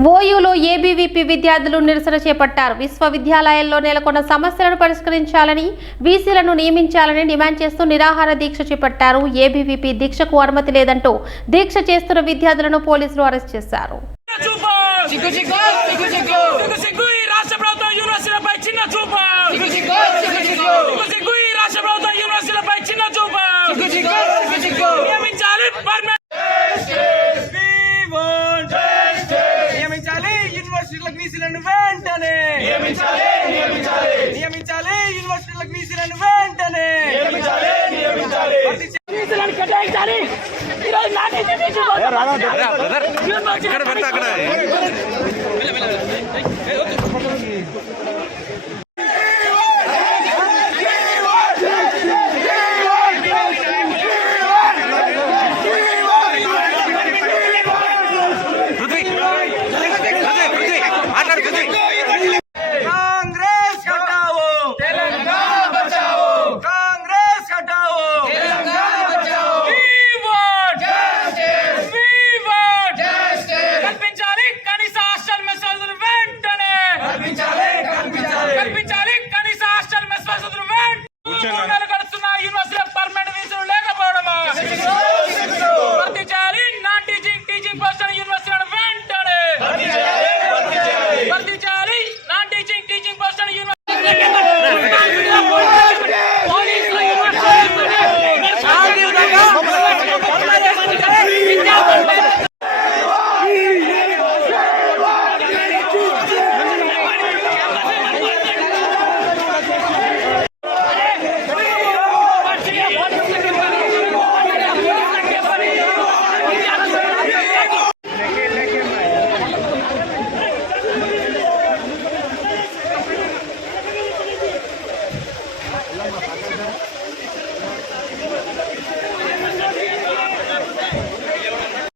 ఓయూలో ABVP విద్యార్థులు నిరసన చేపట్టారు. విశ్వవిద్యాలయాల్లో నెలకొన్న సమస్యలను పరిష్కరించాలని బీసీలను నియమించాలని డిమాండ్ చేస్తూ నిరాహార దీక్ష చేపట్టారు. ఏబీవీపీ దీక్షకు అనుమతి లేదంటూ దీక్ష చేస్తున్న విద్యార్థులను పోలీసులు అరెస్ట్ చేశారు. వీసీలను వెంటనే నియమించాలి నియమించాలి నియమించాలి యూనివర్సిటీలకు వీసీలను వెంటనే నియమించాలి నియమించాలి వీసీలను కేటాయించాలి ఈరోజు నాటి ఇక్కడ పెడతా అక్కడ